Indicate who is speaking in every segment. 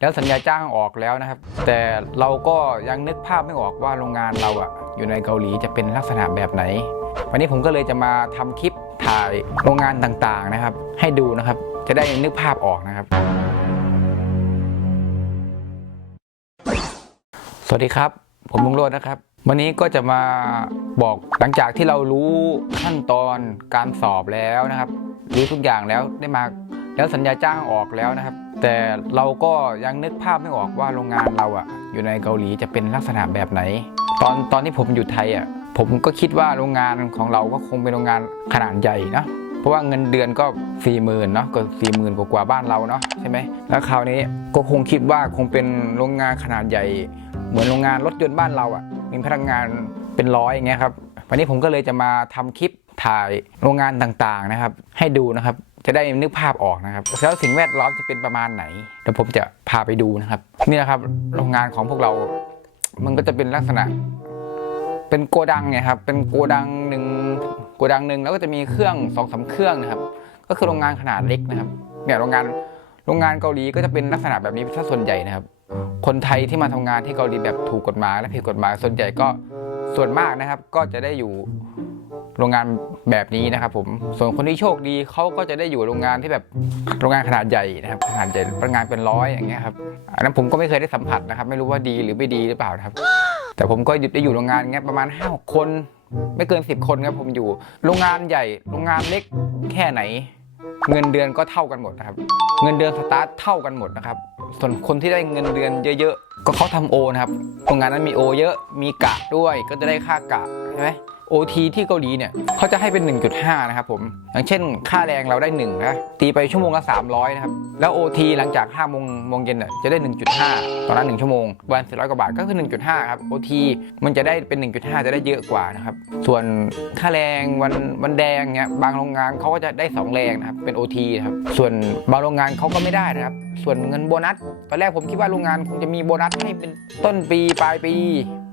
Speaker 1: แล้วสัญญาจ้างออกแล้วนะครับ แต่เราก็ยังนึกภาพไม่ออกว่าโรงงานเราอะอยู่ในเกาหลีจะเป็นลักษณะแบบไหน วันนี้ผมก็เลยจะมาทำคลิปถ่ายโรงงานต่างๆนะครับ ให้ดูนะครับ จะได้นึกภาพออกนะครับ สวัสดีครับ ผมลุงโรจน์นะครับ วันนี้ก็จะมาบอกหลังจากที่เรารู้ขั้นตอนการสอบแล้วนะครับรู้ทุกอย่างแล้วได้มา แล้วสัญญาจ้างออกแล้วนะครับ แต่เราก็ยังนึกภาพไม่ออกว่าโรงงานเราอะอยู่ในเกาหลีจะเป็นลักษณะแบบไหน ตอนตอนที่ผมอยู่ไทยอะผมก็คิดว่าโรงงานของเราก็คงเป็นโรงงานขนาดใหญ่นะเพราะว่าเงินเดือนก็4ี่หมื่นเนาะก็สี่หมื่นกว่าบ้านเราเนาะใช่ไหมแล้วคราวนี้ก็คงคิดว่าคงเป็นโรงงานขนาดใหญ่ เหมือนโรงงานรถยนต์บ้านเราอะ่ะมีพนักงานเป็นร้อยอย่างเงี้ยครับวันนี้ผมก็เลยจะมาทำคลิปถ่ายโรงงานต่างๆนะครับ ให้ดูนะครับ จะได้นึกภาพออกนะครับแล้วสิ่งแวดล้อมจะเป็นประมาณไหนเดี๋ยวผมจะพาไปดูนะครับนี่นะครับโรงงานของพวกเรา มันก็จะเป็นลักษณะ เป็นโกดังไงครับเป็นโกดังหนึ่งโกดังหนึ่งแล้วก็จะมีเครื่องสองสามเครื่องนะครับ ก็คือโรงงานขนาดเล็กนะครับเนี่ยโรงงานโรงงานเกาหลีก็จะเป็นลักษณะแบบนี้ถ้าส่วนใหญ่นะครับ คนไทยที่มาทำงานที่เกาหลีแบบถูกกฎหมายและผิดกฎหมายส่วนใหญ่ก็ส่วนมากนะครับ ก็จะได้อยู่โรงงาน แบบนี้นะครับผมส่วนคนที่โชคดีเขาก็จะได้อยู่โรงงานที่แบบโรงงานขนาดใหญ่นะครับขนาดใหญ่พนักงานเป็นร้อยอย่างเงี้ยครับอันนั้นผมก็ไม่เคยได้สัมผัสนะครับ ไม่รู้ว่าดีหรือไม่ดีหรือเปล่านะครับ แต่ผมก็ได้อยู่โรงงานเงี้ยประมาณ5้าคนไม่เกิน 10 คนครับผมอยู่โรงงานใหญ่โรงงานเล็กแค่ไหน เงินเดือนก็เท่ากันหมดนะครับ เงินเดือนสตาร์ทเท่ากันหมดนะครับ ส่วนคนที่ได้เงินเดือนเยอะๆก็เขาทำโอนะครับโรงงานนั้นมีโอ เยอะมีกะด้วยก็จะได้ค่ากะใช่ไหม โอทีที่เกาหลีเนี่ยเขาจะให้เป็น 1.5 นะครับผม อย่างเช่น ค่าแรงเราได้ 1 นะ ตีไปชั่วโมงละ 300 นะครับ แล้ว OT หลังจาก5โมงโมงเย็นน่ะจะได้ 1.5 ตอนนั้น 1 ชั่วโมงวัน400 กว่าบาทก็คือ 1.5 ครับ OT มันจะได้เป็น 1.5 จะได้เยอะกว่านะครับ ส่วนค่าแรงวันวันแดงเงี้ยบางโรงงานเขาก็จะได้ 2 แรงนะครับ เป็น OT นะครับ ส่วนบางโรงงานเขาก็ไม่ได้นะครับ ส่วนเงินโบนัส ตอนแรกผมคิดว่าโรงงานคงจะมีโบนัสให้เป็นต้นปีปลายปี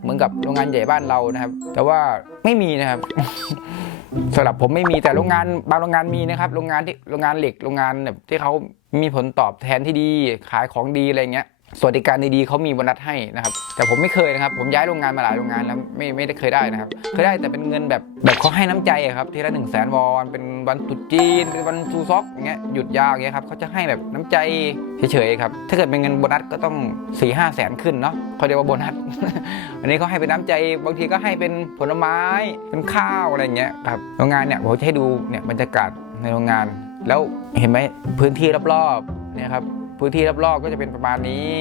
Speaker 1: เหมือนกับโรงงานใหญ่บ้านเรานะครับ แต่ว่าไม่มีนะครับสำหรับผมไม่มีแต่โรงงานบางโรงงานมีนะครับ โรงงานที่โรงงานเหล็กโรงงานแบบที่เขามีผลตอบแทนที่ดีขายของดีอะไรเงี้ย สวัสดิการดีๆเขามีโบนัสให้นะครับ แต่ผมไม่เคยนะครับ ผมย้ายโรงงานมาหลายโรงงานแล้วไม่ไม่ได้เคยได้นะครับ เคยได้แต่เป็นเงินแบบแบบเขาให้น้ำใจครับทีละหนึ่งแสนวอนเป็นวันตรุษจีนเป็นวันซูซอกอย่างเงี้ยหยุดยาวอย่างเงี้ยครับเขาจะให้แบบน้ำใจเฉยๆครับถ้าเกิดเป็นเงินโบนัสก็ต้อง4ี่ห้าแสนขึ้นเนาะเขาเรียกว่าโบนัสอันนี้เขาให้เป็นน้ำใจบางทีก็ให้เป็นผลไม้เป็นข้าวอะไรอย่างเงี้ยครับโรงงานเนี่ยผมจะให้ดูเนี่ยบรรยากาศในโรงงาน แล้วเห็นไหมพื้นที่รอบๆเนี่ยครับ พื้นที่รอบๆก็จะเป็นประมาณนี้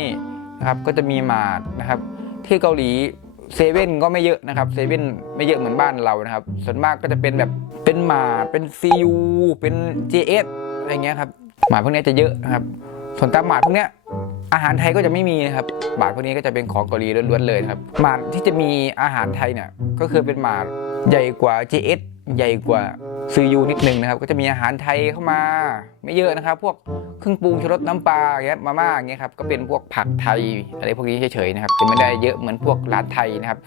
Speaker 1: นะครับก็จะมีหมาดนะครับ ที่เกาหลีเซเว่นก็ไม่เยอะนะครับเซเว่นไม่เยอะเหมือนบ้านเรานะครับ ส่วนมากก็จะเป็นแบบเป็นหมาดเป็นซีูเป็น JS อะไรเงี้ยครับหมาดพวกนี้จะเยอะนะครับ ส่วนตามหมาดพวกเนี้ยอาหารไทยก็จะไม่มีนะครับหมาดพวกนี้ก็จะเป็นของเกาหลีล้วนๆเลยครับหมาดที่จะมีอาหารไทยเนี่ยก็คือเป็นหมาดใหญ่กว่า JS ใหญ่กว่า ซียูนิดนึงนะครับ ก็จะมีอาหารไทยเข้ามาไม่เยอะนะครับ พวกเครื่องปรุงชูรสน้ำปลาอย่างเงี้ยมาม่าอย่างเงี้ยครับก็เป็นพวกผักไทยอะไรพวกนี้เฉยๆนะครับจะไม่ได้เยอะเหมือนพวกร้านไทยนะครับ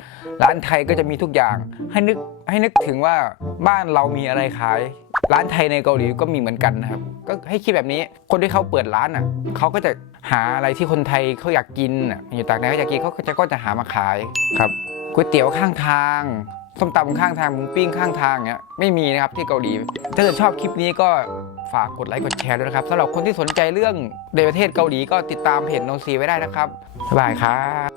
Speaker 1: ร้านไทยก็จะมีทุกอย่างให้นึกให้นึกถึงว่าบ้านเรามีอะไรขาย ร้านไทยในเกาหลีก็มีเหมือนกันนะครับ ก็ให้คิดแบบนี้คนที่เขาเปิดร้านอะเขาก็จะหาอะไรที่คนไทยเขาอยากกินอะอยู่ต่างแดนเขาอยากกินเขาก็จะก็จะหามาขายครับก๋วยเตี๋ยวข้างทาง ส้มตำข้างทางหมูปิ้งข้างทางเนี้ยไม่มีนะครับที่เกาหลี ถ้าเกิดชอบคลิปนี้ก็ฝากกดไลค์กดแชร์ด้วยนะครับสำหรับคนที่สนใจเรื่องในประเทศเกาหลีก็ติดตามเพจนนซีไว้ได้นะครับบายครับ